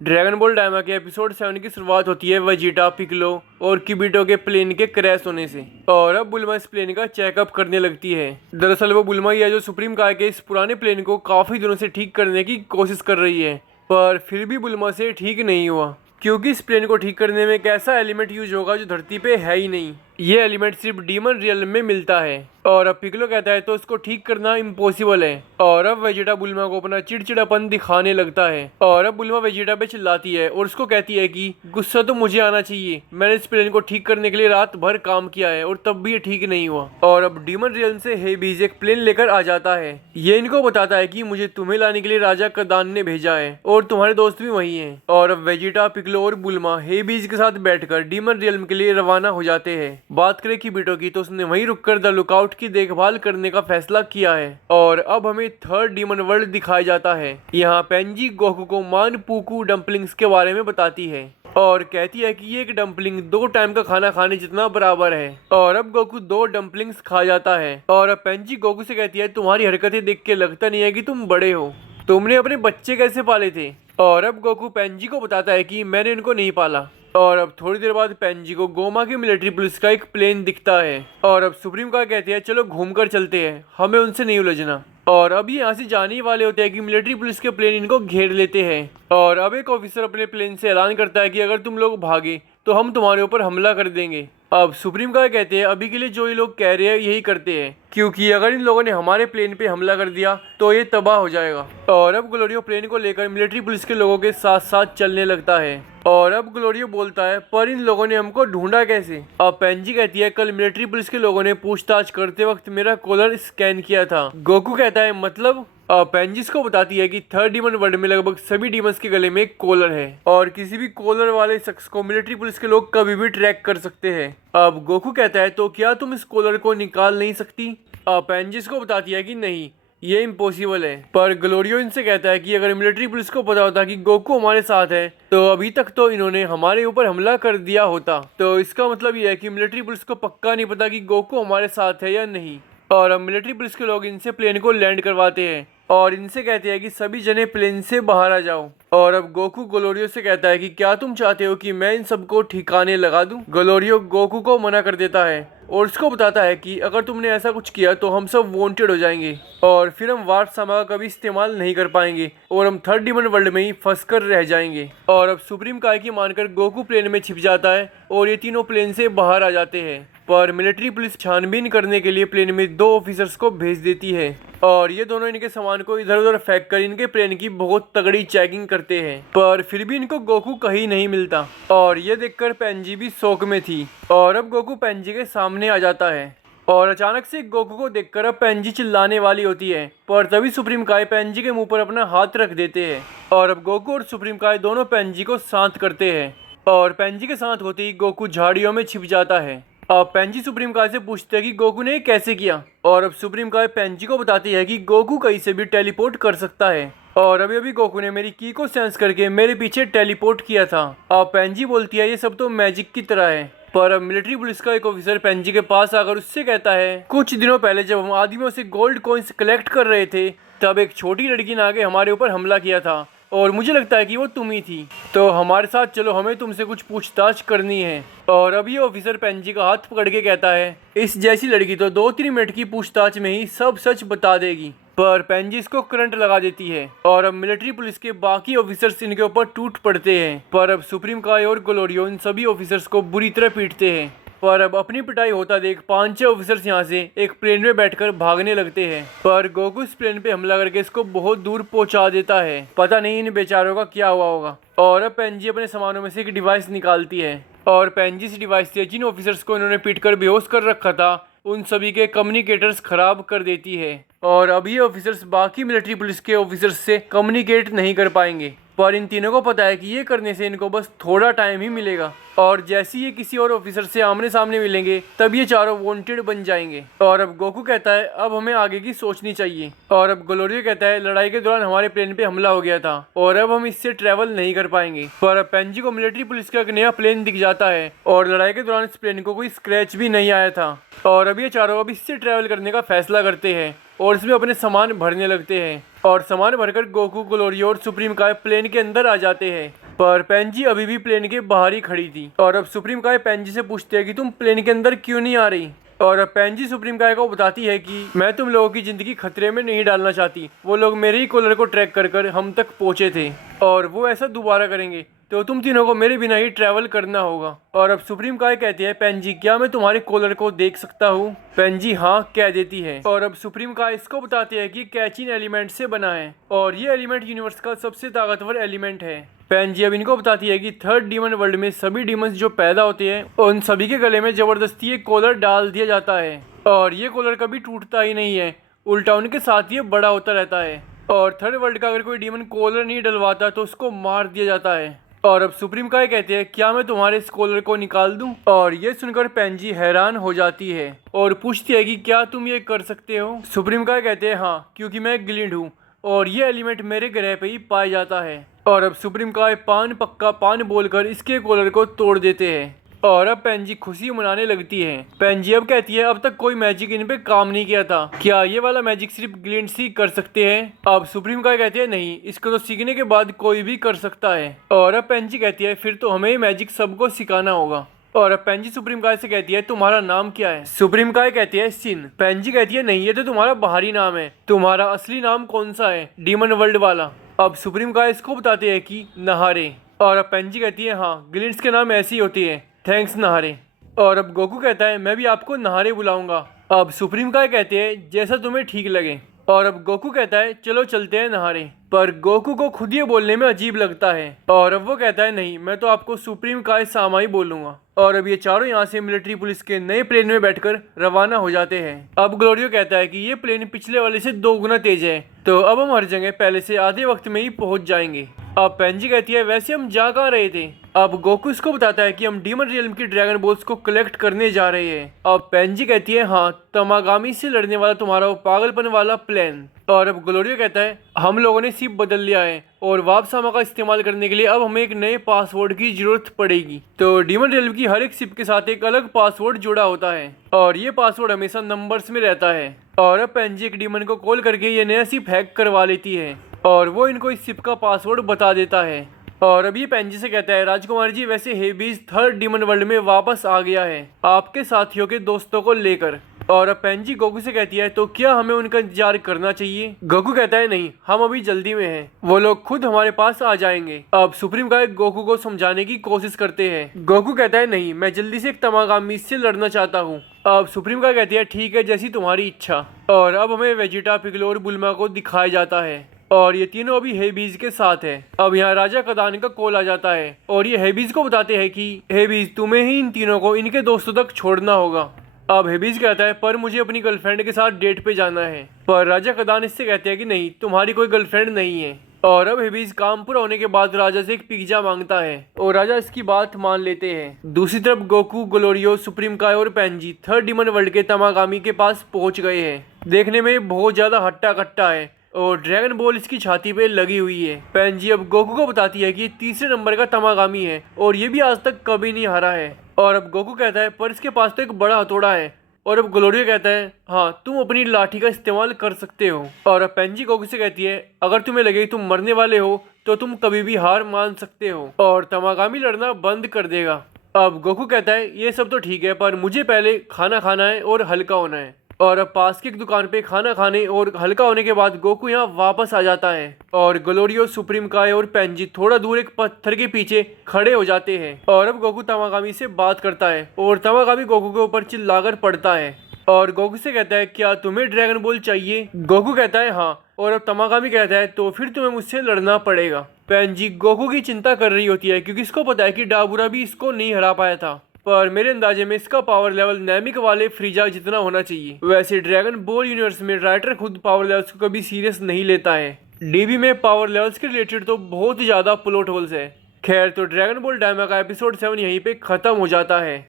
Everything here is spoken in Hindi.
ड्रैगन बॉल डायमा के एपिसोड 7 की शुरुआत होती है वेजिटा, पिकलो और किबिटो के प्लेन के क्रैश होने से। और अब बुल्मा इस प्लेन का चेकअप करने लगती है। दरअसल वो बुल्मा ही है जो सुप्रीम कार के इस पुराने प्लेन को काफी दिनों से ठीक करने की कोशिश कर रही है, पर फिर भी बुल्मा से ठीक नहीं हुआ, क्योंकि इस प्लेन को ठीक करने में एक ऐसा एलिमेंट यूज होगा जो धरती पे है ही नहीं। ये एलिमेंट सिर्फ डीमन रियल में मिलता है। और अब पिकलो कहता है तो इसको ठीक करना इम्पॉसिबल है। और अब वेजिटा बुल्मा को अपना चिड़चिड़ापन दिखाने लगता है। और अब बुल्मा वेजिटा पे चिल्लाती है और उसको कहती है कि गुस्सा तो मुझे आना चाहिए, मैंने इस प्लेन को ठीक करने के लिए रात भर काम किया है और तब भी ये ठीक नहीं हुआ। और अब डीमन रियल से हेबीज एक प्लेन लेकर आ जाता है। ये इनको बताता है कि मुझे तुम्हें लाने के लिए राजा कदान ने भेजा है और तुम्हारे दोस्त भी वही हैं। और अब वेजिटा, पिकलो और बुल्मा हेबीज के साथ बैठकर डीमन रियल्म के लिए रवाना हो जाते हैं। बात करें किबिटो की तो उसने वहीं रुककर द लुकआउट की देखभाल करने का फैसला किया है। और अब हमें थर्ड डीमन वर्ल्ड दिखाया जाता है। यहाँ पेंजी गोकू को मान पूकू डम्पलिंग्स के बारे में बताती है और कहती है कि ये एक डम्पलिंग 2 टाइम का खाना खाने जितना बराबर है। और अब गोकू 2 डम्पलिंग्स खा जाता है। और अब पेंजी गोकू से कहती है तुम्हारी हरकतें देख के लगता नहीं है कि तुम बड़े हो, तुमने अपने बच्चे कैसे पाले थे। और अब गोकू पेंजी को बताता है कि मैंने इनको नहीं पाला। और अब थोड़ी देर बाद पेंजी को गोमा की मिलिट्री पुलिस का एक प्लेन दिखता है। और अब सुप्रीम कार कहती है चलो घूमकर चलते हैं, हमें उनसे नहीं उलझना। और अब ये यहाँ से जाने ही वाले होते हैं कि मिलिट्री पुलिस के प्लेन इनको घेर लेते हैं। और अब एक ऑफिसर अपने प्लेन से ऐलान करता है कि अगर तुम लोग भागे तो हम तुम्हारे ऊपर हमला कर देंगे। अब सुप्रीम कार कहते हैं अभी के लिए जो ये लोग कह रहे हैं यही करते हैं, क्योंकि अगर इन लोगों ने हमारे प्लेन पे हमला कर दिया तो ये तबाह हो जाएगा। और अब ग्लोरियो प्लेन को लेकर मिलिट्री पुलिस के लोगों के साथ साथ चलने लगता है। और अब ग्लोरियो बोलता है पर इन लोगों ने हमको ढूंढा कैसे। अब पेंजी कहती है कल मिलिट्री पुलिस के लोगों ने पूछताछ करते वक्त मेरा कॉलर स्कैन किया था। गोकू कहता है मतलब। पेंजिस को बताती है कि थर्ड डीमन वर्ल्ड में लगभग सभी डीमंस के गले में एक कॉलर है और किसी भी कॉलर वाले शख्स को मिलिट्री पुलिस के लोग कभी भी ट्रैक कर सकते हैं। अब गोकू कहता है तो क्या तुम इस कॉलर को निकाल नहीं सकती। पेंजिस को बताती है कि नहीं, ये इम्पॉसिबल है। पर ग्लोरियो इनसे कहता है कि अगर मिलिट्री पुलिस को पता होता कि गोकू हमारे साथ है तो अभी तक तो इन्होंने हमारे ऊपर हमला कर दिया होता। तो इसका मतलब ये है कि मिलिट्री पुलिस को पक्का नहीं पता कि गोकू हमारे साथ है या नहीं। और अब मिलिट्री पुलिस के लोग इनसे प्लेन को लैंड करवाते हैं और इनसे कहते हैं कि सभी जने प्लेन से बाहर आ जाओ। और अब गोकू ग्लोरियो से कहता है कि क्या तुम चाहते हो कि मैं इन सबको ठिकाने लगा दूं। ग्लोरियो गोकू को मना कर देता है और उसको बताता है कि अगर तुमने ऐसा कुछ किया तो हम सब वांटेड हो जाएंगे और फिर हम वार्प सामा का कभी इस्तेमाल नहीं कर पाएंगे और हम थर्ड डीमन वर्ल्ड में ही फंस कर रह जाएंगे। और अब सुप्रीम कार की मानकर गोकू प्लेन में छिप जाता है और ये तीनों प्लेन से बाहर आ जाते हैं। पर मिलिट्री पुलिस छानबीन करने के लिए प्लेन में 2 ऑफिसर्स को भेज देती है और ये दोनों इनके सामान को इधर उधर फेंक कर इनके प्लेन की बहुत तगड़ी चेकिंग करते हैं। पर फिर भी इनको गोकू कहीं नहीं मिलता और ये देखकर पेंजी भी शौक में थी। और अब गोकू पेंजी के सामने आ जाता है और अचानक से गोकू को देखकर अब पेंजी चिल्लाने वाली होती है, पर तभी सुप्रीम काय पेंजी के मुंह पर अपना हाथ रख देते हैं। और अब गोकू और सुप्रीम काय दोनों पेंजी को शांत करते हैं और पेंजी के साथ होते ही गोकू झाड़ियों में छिप जाता है। अब पेंजी सुप्रीम काय से पूछते हैं कि गोकू ने कैसे किया। और अब सुप्रीम काय पेंजी को बताती है कि गोकू कहीं से भी टेलीपोर्ट कर सकता है और अभी अभी गोकू ने मेरी की को सेंस करके मेरे पीछे टेलीपोर्ट किया था। अब पेंजी बोलती है ये सब तो मैजिक की तरह है। पर अब मिलिट्री पुलिस का एक ऑफिसर पेंजी के पास आकर उससे कहता है कुछ दिनों पहले जब हम आदमियों से गोल्ड कॉइन्स कलेक्ट कर रहे थे तब एक छोटी लड़की ने आके हमारे ऊपर हमला किया था और मुझे लगता है कि वो तुम ही थी, तो हमारे साथ चलो, हमें तुमसे कुछ पूछताछ करनी है। और अब ये ऑफिसर पेंजी का हाथ पकड़ के कहता है इस जैसी लड़की तो 2-3 मिनट की पूछताछ में ही सब सच बता देगी। पर पेंजी इसको करंट लगा देती है और अब मिलिट्री पुलिस के बाकी ऑफिसर्स इनके ऊपर टूट पड़ते हैं। पर अब सुप्रीम काय और ग्लोरियो इन सभी ऑफिसर्स को बुरी तरह पीटते हैं। पर अब अपनी पिटाई होता देख 5-6 ऑफिसर्स यहाँ से एक प्लेन में बैठकर भागने लगते हैं। पर गोकू इस प्लेन पे हमला करके इसको बहुत दूर पहुंचा देता है। पता नहीं इन बेचारों का क्या हुआ होगा। और अब पेंजी अपने सामानों में से एक डिवाइस निकालती है और पेंजी इस डिवाइस से जिन ऑफिसर्स को इन्होंने पीट कर बेहोश कर रखा था उन सभी के कम्युनिकेटर्स खराब कर देती है और अब ये ऑफिसर्स बाकी मिलिट्री पुलिस के ऑफिसर्स से कम्युनिकेट नहीं कर पाएंगे। पर इन तीनों को पता है कि ये करने से इनको बस थोड़ा टाइम ही मिलेगा और जैसे ही ये किसी और ऑफिसर से आमने सामने मिलेंगे तब ये चारों वांटेड बन जाएंगे। और अब गोकू कहता है अब हमें आगे की सोचनी चाहिए। और अब ग्लोरियो कहता है लड़ाई के दौरान हमारे प्लेन पे हमला हो गया था और अब हम इससे ट्रेवल नहीं कर पाएंगे। पर अब पेंजी को मिलिट्री पुलिस का एक नया प्लेन दिख जाता है और लड़ाई के दौरान इस प्लेन को कोई स्क्रैच भी नहीं आया था। और अब ये चारों अब इससे ट्रेवल करने का फैसला करते हैं और इसमें अपने सामान भरने लगते हैं और सामान भरकर गोकू, ग्लोरियो और सुप्रीम काय प्लेन के अंदर आ जाते हैं। पर पेंजी अभी भी प्लेन के बाहर ही खड़ी थी और अब सुप्रीम काय पेंजी से पूछते हैं कि तुम प्लेन के अंदर क्यों नहीं आ रही। और अब पेंजी सुप्रीम काय को बताती है कि मैं तुम लोगों की जिंदगी खतरे में नहीं डालना चाहती। वो लोग मेरे ही कॉलर को ट्रैक कर कर हम तक पहुंचे थे और वो ऐसा दोबारा करेंगे तो तुम तीनों को मेरे बिना ही ट्रैवल करना होगा। और अब सुप्रीम काय कहती है पेंजी क्या मैं तुम्हारे कॉलर को देख सकता हूँ। पेंजी हाँ कह देती है और अब सुप्रीम काय इसको बताती है कि कैचिन एलिमेंट से बना है और ये एलिमेंट यूनिवर्स का सबसे ताकतवर एलिमेंट है। पेंजी अब इनको बताती है कि थर्ड डीमन वर्ल्ड में सभी डीमंस जो पैदा होते हैं उन सभी के गले में जबरदस्ती एक कॉलर डाल दिया जाता है और ये कॉलर कभी टूटता ही नहीं है, उल्टा उनके साथ ये बड़ा होता रहता है। और थर्ड वर्ल्ड का अगर कोई डीमन कॉलर नहीं डलवाता तो उसको मार दिया जाता है। और अब सुप्रीम काय कहते हैं क्या मैं तुम्हारे इस कॉलर को निकाल दूं। और ये सुनकर पेंजी हैरान हो जाती है और पूछती है कि क्या तुम ये कर सकते हो। सुप्रीम काय कहते हैं हाँ क्योंकि मैं ग्लिंड हूँ और ये एलिमेंट मेरे ग्रह पे ही पाया जाता है। और अब सुप्रीम काय पान पक्का पान बोलकर इसके कॉलर को तोड़ देते हैं और अब पेंजी खुशी मनाने लगती है। पेंजी अब कहती है अब तक कोई मैजिक इन पे काम नहीं किया था, क्या ये वाला मैजिक सिर्फ ग्लिंड्स ही कर सकते हैं। अब सुप्रीम काय कहते हैं नहीं, इसको तो सीखने के बाद कोई भी कर सकता है। और अब पेंजी कहती है फिर तो हमें मैजिक सबको सिखाना होगा। और अब पेंजी सुप्रीम काय से कहती है तुम्हारा नाम क्या है। सुप्रीम काय कहती है सिन। पेंजी कहती है नहीं ये तो तुम्हारा बाहरी नाम है, तुम्हारा असली नाम कौन सा है। डीमन वर्ल्ड वाला। अब सुप्रीम काय इसको बताते हैं कि नहारे। और अब पेंजी कहती है हाँ ग्लिंड्स के नाम ऐसी होती है, थैंक्स नहारे। और अब गोकू कहता है मैं भी आपको नहारे बुलाऊंगा। अब सुप्रीम काय कहते हैं जैसा तुम्हें ठीक लगे। और अब गोकू कहता है चलो चलते हैं नहारे। पर गोकू को खुद ये बोलने में अजीब लगता है और अब वो कहता है नहीं मैं तो आपको सुप्रीम काय सामा ही बोलूंगा। और अब ये चारों यहाँ से मिलिट्री पुलिस के नए प्लेन में बैठकर रवाना हो जाते हैं। अब ग्लोरियो कहता है कि ये प्लेन पिछले वाले से 2 गुना तेज है तो अब हम हर जगह पहले से आधे वक्त में ही पहुंच जाएंगे। अब पेंजी कहती है वैसे हम जा कहाँ रहे थे। अब गोकू इसको बताता है कि हम डीमन रियल्म की ड्रैगन बॉल्स को कलेक्ट करने जा रहे हैं। अब पेंजी कहती है हाँ तमागामी से लड़ने वाला तुम्हारा वो पागलपन वाला प्लान। और अब ग्लोरियो कहता है हम लोगों ने सिप बदल लिया है और वापसामा का इस्तेमाल करने के लिए अब हमें एक नए पासवर्ड की जरूरत पड़ेगी। तो डीमन रियल्म की हर एक सिप के साथ एक अलग पासवर्ड जुड़ा होता है और ये पासवर्ड हमेशा नंबर्स में रहता है। और अब पेंजी एक डीमन को कॉल करके ये नया सिप हैक करवा लेती है और वो इनको इस सिप का पासवर्ड बता देता है। और अब ये पेंजी से कहता है राजकुमार जी वैसे हेबीज थर्ड डीमन वर्ल्ड में वापस आ गया है आपके साथियों के दोस्तों को लेकर। और अब पेंजी गोकू से कहती है तो क्या हमें उनका इंतजार करना चाहिए। गोकू कहता है नहीं हम अभी जल्दी में हैं, वो लोग खुद हमारे पास आ जाएंगे। अब सुप्रीम काय गोकू को समझाने की कोशिश करते हैं। गोकू कहता है नहीं मैं जल्दी से एक तमागामी से लड़ना चाहता हूँ। अब सुप्रीम काय कहती है ठीक है जैसी तुम्हारी इच्छा। और अब हमें वेजिटा पिगलो और बुल्मा को दिखाया जाता है और ये तीनों अभी हेबीज के साथ है। अब यहाँ राजा कदान का कॉल आ जाता है और ये हेबीज को बताते हैं कि हेबीज तुम्हें ही इन तीनों को इनके दोस्तों तक छोड़ना होगा। अब हेबीज कहता है पर मुझे अपनी गर्लफ्रेंड के साथ डेट पे जाना है। पर राजा कदान इससे कहते हैं कि नहीं तुम्हारी कोई गर्लफ्रेंड नहीं है। और अब हेबीज काम पूरा होने के बाद राजा से एक पिज्जा मांगता है और राजा इसकी बात मान लेते हैं। दूसरी तरफ गोकू ग्लोरियो सुप्रीम काय और पेंजी थर्ड डीमन वर्ल्ड के तमागामी के पास पहुंच गए हैं। देखने में बहुत ज्यादा हट्टा कट्टा है और ड्रैगन बॉल इसकी छाती पे लगी हुई है। पेंजी अब गोकू को बताती है कि तीसरे नंबर का तमागामी है और ये भी आज तक कभी नहीं हारा है। और अब गोकू कहता है पर इसके पास तो एक बड़ा हथौड़ा है। और अब ग्लोरियो कहता है हाँ तुम अपनी लाठी का इस्तेमाल कर सकते हो। और अब पेंजी गोकू से कहती है अगर तुम्हें लगे तुम मरने वाले हो तो तुम कभी भी हार मान सकते हो और तमागामी लड़ना बंद कर देगा। अब गोकू कहता है ये सब तो ठीक है पर मुझे पहले खाना खाना है और हल्का होना है। और अब पास की एक दुकान पे खाना खाने और हल्का होने के बाद गोकू यहाँ वापस आ जाता है और ग्लोरियो सुप्रीम काय और पेंजी थोड़ा दूर एक पत्थर के पीछे खड़े हो जाते हैं। और अब गोकू तमागामी से बात करता है और तमागामी गोकू के ऊपर चिल्लाकर पड़ता है और गोकू से कहता है क्या तुम्हें ड्रैगन बॉल चाहिए। गोकू कहता है हाँ। और अब तमागामी कहता है तो फिर तुम्हें मुझसे लड़ना पड़ेगा। पेंजी गोकू की चिंता कर रही होती है क्योंकि इसको पता है कि डाबुरा भी इसको नहीं हरा पाया था पर मेरे अंदाजे में इसका पावर लेवल नैमिक वाले फ्रीजा जितना होना चाहिए। वैसे ड्रैगन बॉल यूनिवर्स में राइटर खुद पावर लेवल्स को कभी सीरियस नहीं लेता है। डीबी में पावर लेवल्स के रिलेटेड तो बहुत ही ज्यादा प्लॉट होल्स है। खैर तो ड्रैगन बॉल डायमा का एपिसोड 7 यहीं पे खत्म हो जाता है।